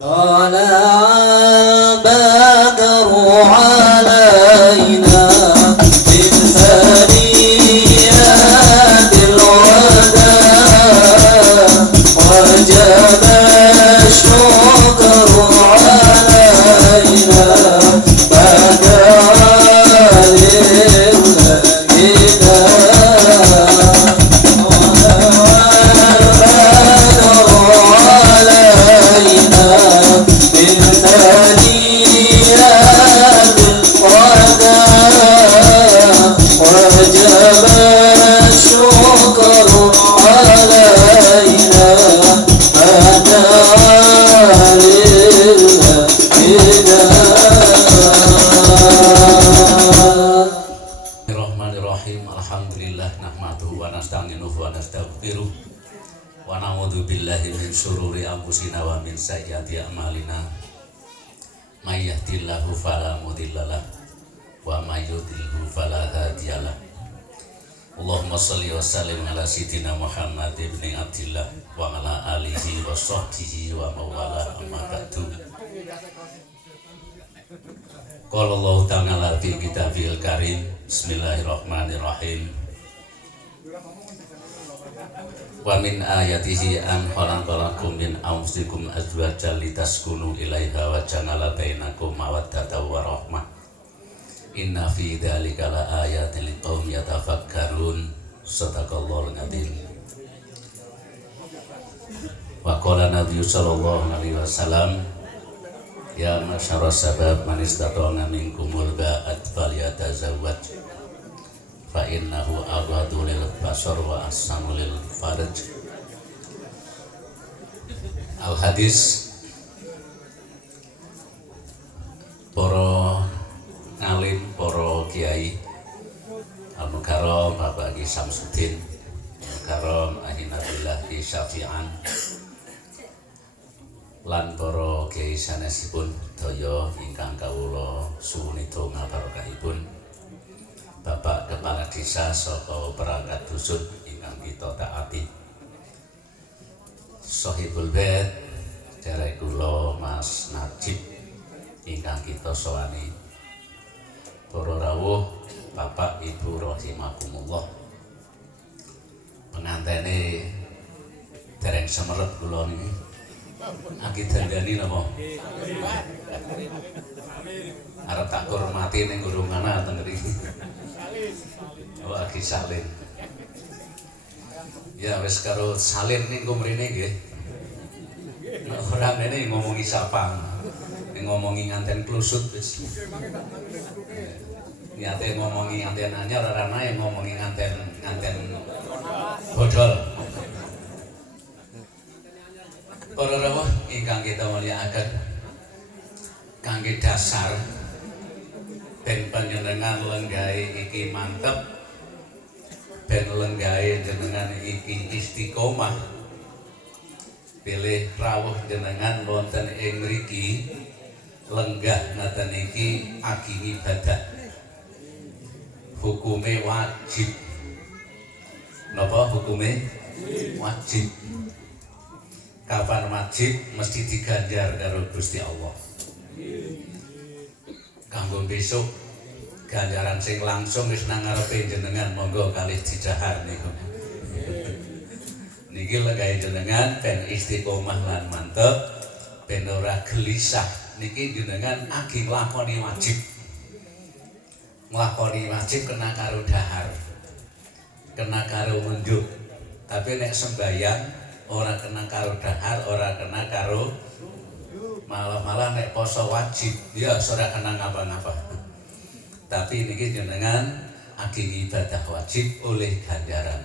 طلع البدر علينا من ثنيات الوداع وجب الشكر علينا بدا syururi anfusina wa min sayyiati a'malina may yahdihillahu fala mudhillalah wa may yudhlilhu fala hadiyalah. Allahumma shalli wa sallim ala sayyidina Muhammad ibn Abdillah wa ala alihi wa sahbihi wa mawala amma ba'du. Qala Allah ta'ala fi kitabil karim. Bismillahirrahmanirrahim. Wa min ayatihi an khalaqalakum min anfusikum azwajan litaskunu ilaiha wa ja'ala bainakum mawaddatan wa rahmah. Inna fi dzalika la ayatin liqaumin yatafakkarun. Shadaqallahul adzim. Wa qala Nabi sallallahu alaihi wasallam, ya masyarakat sabab man istata'a minkumul ba'at falyatazawwaj fa innahu aghaddu lil basar wa ahsanu lil farj. Al hadis. Para ngalim, para kiai al mukarram Bapak Ki Samsudin, mukarram ahinabillah Ki Syafi'an, lan para kiai sanesipun daya ingkang kawula suwuni donga barokahipun Bapak Kepala Desa saka perangkat dusun ingkang kita taati, Sohibul Bait derek kula Mas Najib ingkang kita sowani, para rawuh Bapak Ibu rahimakumullah, pengantene dereng semerep kula niki aki dandani napa arep tak hormati ning gurung ana teng mriki. Oh, Aki salin. Ya wis karo salin ning mrene nggih. Nek ora ngene ngomongi sapang. Ning ngomongi nganten klusut wis. Niate ngomongi nganten anyar ora ana ngomongi nganten bodol. Para rawuh ingkang kita mulyakaken, kangge dasar ben panjenengan lenggahe iki mantep, ben lenggahe jenengan iki istiqomah, pilih rawuh jenengan wonten ing mriki lenggah ngaten iki ageng ibadah, hukume wajib. Napa hukume wajib? Kapan wajib mesti diganjar karo Gusti Allah. Kanggo besok ganjaran sing langsung wis nang ngarepe jenengan, monggo kalih didhahar niku. Niki lenggahe jenengan ben istiqomah lan mantep, ben ora gelisah. Niki jenengan ageng nglakoni wajib. Nglakoni wajib kena karo dahar, kena karo ngunjuk. Tapi nek sembayang ora kena karo dahar, ora kena karo malah nek poso wajib ya ora kena ngapa-ngapa. Tapi niki jenengan ageng ibadah wajib oleh ganjaran.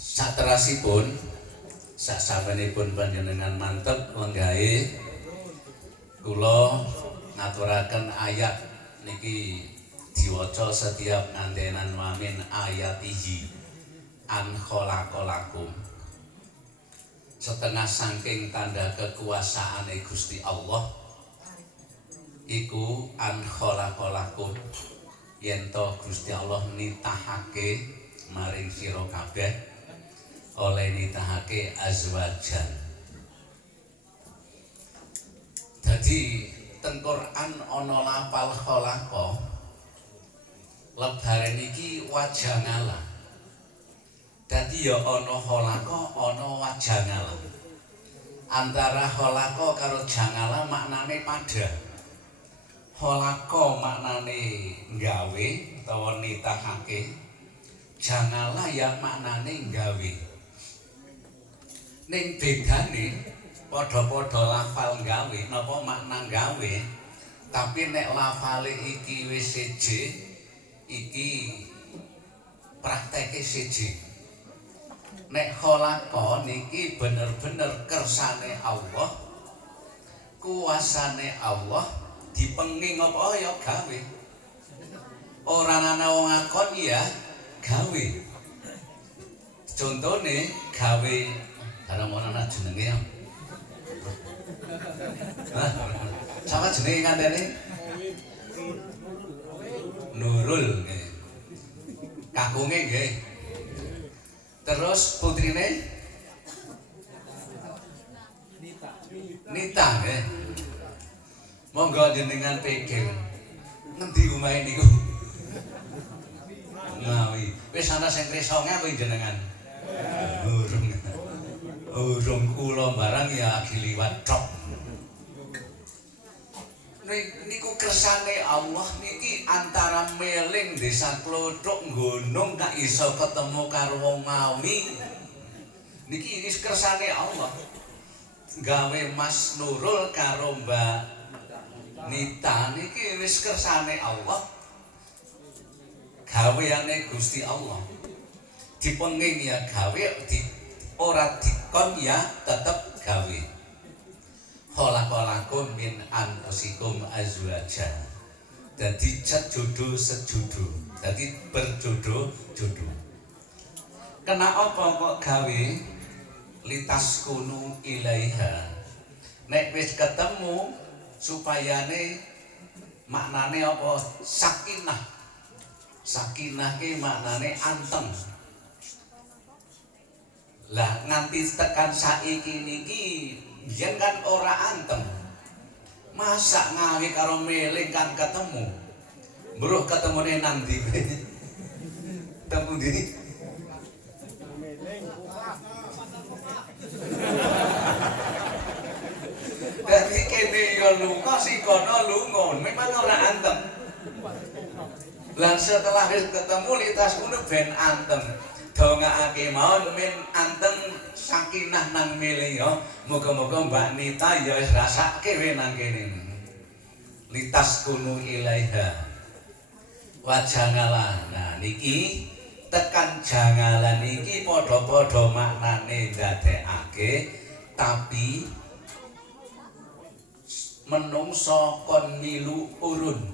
Saterasipun sasampunipun panjenengan mantep lenggahe kula ngaturaken ayat niki diwaca setiap ngantenan wamin ayatihi an khalaqalakum. Setengah saking tanda kekuasaane Gusti Allah iku an khalaqalakum, yen to Gusti Allah nitahake maring sira kabeh oleh nitahake azwajan Dadi teng Quran ana lafal khalaqa. Lebaran iki wajangala. Dadi ya ana khalaqa, ana wajangala. Antara khalaqa karo jangala maknane padha. Khalaqa maknane nggawe utawa nitahake. Jangala ya maknane nggawe. Ning bedane padha-padha lafal nggawe napa makna nggawe, tapi nek lafale iki wis siji iki prakteke siji. Nek khalaqa niki bener-bener kersane Allah, kuasane Allah, dipenging apa ya gawe. Ora ana wong ngakon ya gawe. Contone gawe karena ana jenenge ya. Sama jenenge ngandene Nurul nggih. Kakunge nggih. Terus putrine Nita nggih. Monggo jenengan pikir ngendi omahe niku? Ngawi. Wis ana sing tresonge apa jenengan? Urung kula barang ya liwat tok. Niku kersane Allah niki antara meling desa Klodhok nggonong gak iso ketemu karo wong Ngawi. Niki kersane Allah. Gawe Mas Nurul karo Mbak Nita niki wis kersane Allah. Gaweane Gusti Allah. Dipenging ya gawe, ora dikon ya tetep gawe. Khalaqalakum min anfusikum azwaja. Dadi sejodo. Dadi berjodoh-jodoh. Kena apa kok gawe litaskunu ilaiha. Nek wis ketemu supayane maknane apa? Sakinah. Sakinah ki maknane anteng. Lah nganti tekan saiki niki biyen kan ora anteng. Masa ngawi karo meling kan ketemu. Mbruh ketemune nang ndi? Ketemu ndi? Dadi kene ya lunga si kono lunga, memang ora anteng. Lah setelah wis ketemu litas ngono ben anteng. Dongakake mawon men anteng sakinah nang milih ya. Muga-muga Mbak Nita ya wis rasake we nang kene. Litas kunu ilaiha. Wajangala. Nah niki tekan jangalan niki padha-padha maknane ndadekake tapi menungso kon milu urun.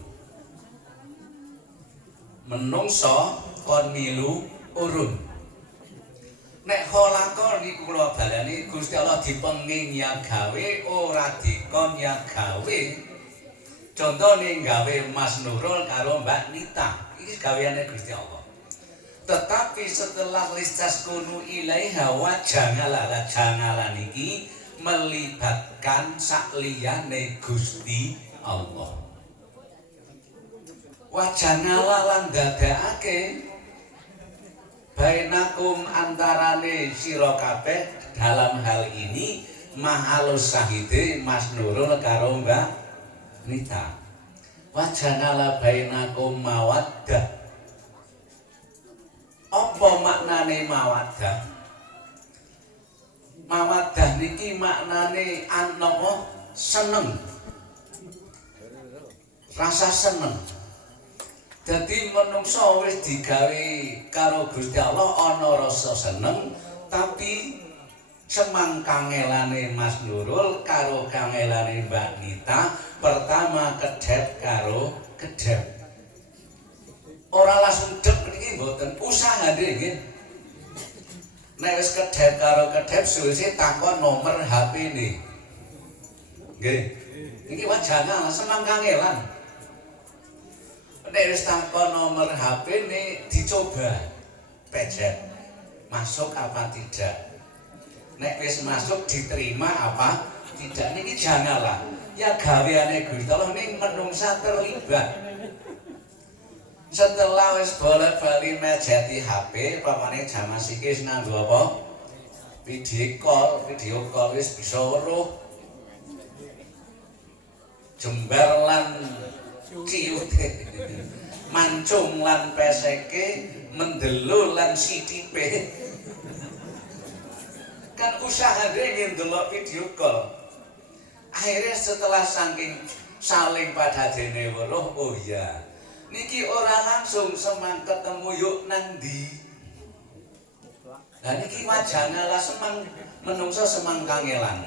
Menungso kon milu urun. Nek khalaqa niku kula balani Gusti Allah dipenging ya gawe ora dikon ya gawe. Contone gawe Mas Nurul karo Mbak Nita. Iki gaweane Gusti Allah. Tetapi setelah listas kunu ilaiha wajangala jangala niki melibatkan sakliyane Gusti Allah. Wajangala lan dadekake bainakum antarane sira kabeh dalam hal ini mahalus sahide Mas Nurul karo Mbak Nita. Wajangala bainakum mawaddah. Apa maknane mawaddah? Mawaddah niki maknane napa? Seneng. Rasa seneng. Jadi menungso wis digawe karo Gusti Allah ana rasa seneng, tapi semang kangelane Mas Nurul karo kangelane Mbak Nita pertama kedhep karo kedhep. Ora langsung dep niki mboten usaha nggih. Nek wis kedhep karo kedhep suwise takon nomor HP-ne. Nggih. Iki wajana semang kangelan. Nek wis takon nomor HP ne dicoba pejet masuk apa tidak. Nek wis masuk diterima apa tidak niki janganlah ya gaweane Gusti Allah ning menungsa terlibat. Setelah wis bola-bali mejeti HP pamane jaman siki wis nganggo apa video call wis bisa weruh jembar lan ciute mancung lan peseke mendelo lan sitipe kan usaha ingin delok video call. Akhirnya setelah saling pada dene weruh, oh iya niki ora langsung semang ketemu yuk nang ndi. Lah niki wajana lah semang menungso semang kangelan.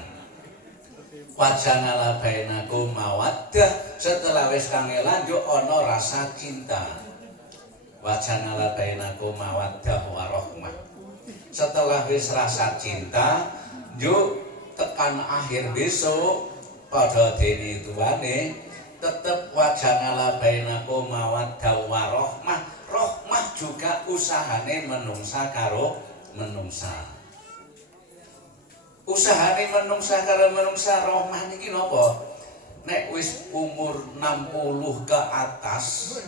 Wajana la bainakum mawaddah, setelah wis kangelan yo ana rasa cinta. Wajana la bainakum mawaddah warahmah. Setelah wis rasa cinta yo tekan akhir besok pada dene tuane tetep wajana la bainakum mawaddah warahmah. Rahmah juga usahane menungsa karo menungsa. Usahane menungsa karo menungsa rahmah niki napa? Nek wis umur 60 ke atas,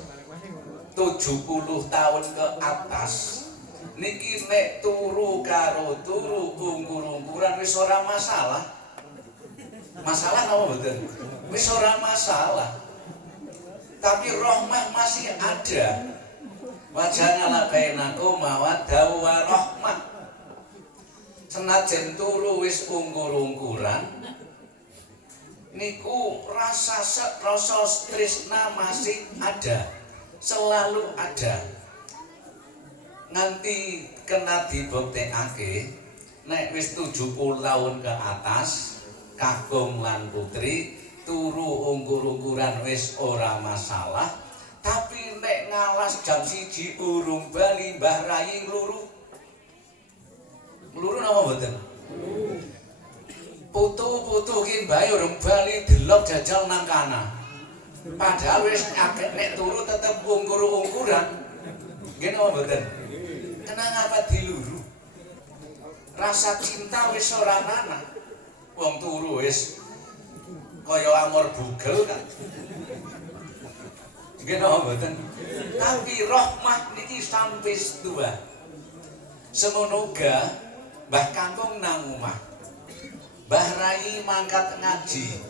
70 tahun ke atas, niki nek turu karo turu ungkur-ungkuran wis ora masalah. Masalah napa mboten? Wis ora masalah. Tapi rahmah masih ada. Wajana la bainakum mawaddah warahmah. Senajan turu wis ungkur-ungkuran niku rasa tresna masih ada, selalu ada. Nganti kena dibuktekake nek wis 70 tahun ke atas kakung lan putri turu ungkur-ungkuran wis ora masalah. Tapi nek ngalas jam 1 urung bali Mbah Rai ngluru napa mboten? Putu-putu ki mbae urung bali delok jajal nang kana. Padahal wis akeh nek turu tetep ungkur-ungkuran. Nggih napa mboten? Kenang apa diluru? Rasa cinta wis ora ana. Wong turu wis kaya amor bugel kan. Nggih napa mboten? Tapi rahmah niki sampai setua. Semono ga Mbah Kangkung nang omah. Mbah Rai mangkat ngaji.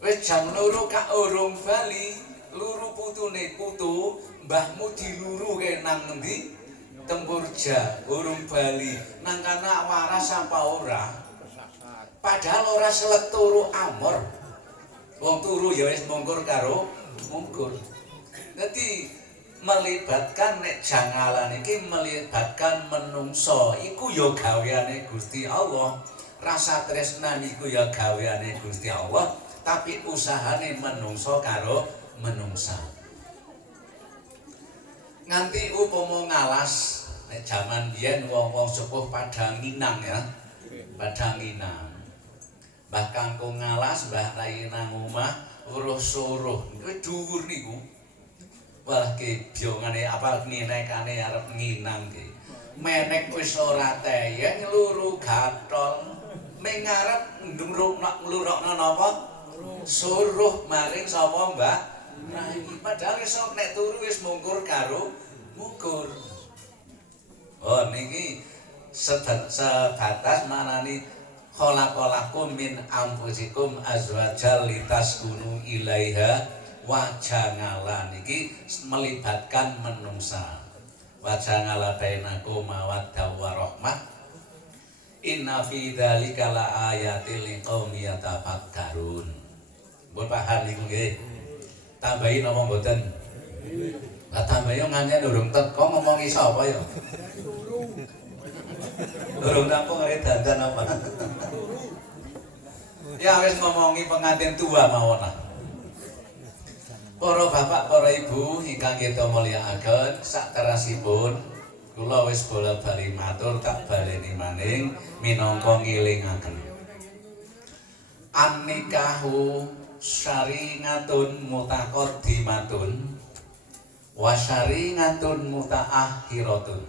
Wis jam 2 kak urung bali, luru putune putu, mbahmu diluruke nang endi? Tempurja, urung bali. Nang kana waras apa ora? Padahal ora selek turu amor. Wong turu ya wis mungkur karo mungkur. Dadi melibatkan nek jangalan iki melibatkan menungso iku ya gaweane Gusti Allah. Rasa tresna niku ya gaweane Gusti Allah, tapi usahane menungso karo menungsa. Nganti upama ngalas nek jaman biyen wong-wong sepuh padha nginang ya. Padha nginang. Mbah Kangkung ngalas, Mbah Rai nang omah weruh suruh. Kuwi dhuwur niku. Wah ki biongane apa nginekane arep nginang ki. Menek wis ora teyeng luru gathol. Ning ngarep nglurukno napa? Suruh maring sapa Mbah? Nah iki padahal iso nek turu wis mungkur karo mungkur. Oh niki sebatas manani khalaqalakum min anfusikum azwajal litaskunu ilaiha. Wajangala niki melibatkan menungsa. Wajangala bainakum mawaddah warahmah. Inna fi dzalika la ayatil liqaumi yatafakkarun. Mbon paham niku nggih. Tambahi napa mboten? Lah tambahi nganyen urung teko ngomongi sapa ya? Urung rampung arep dandan apa? Ya wis ngomongi pengantin tua mawon lah. Para bapak, para ibu ingkang kita mulyakaken, sakterasipun kula wis bola-bali matur tak baleni maning minangka ngelingaken. An-nikahu syari'atun mutaqaddimatun wa syari'atun mutaakhiratun.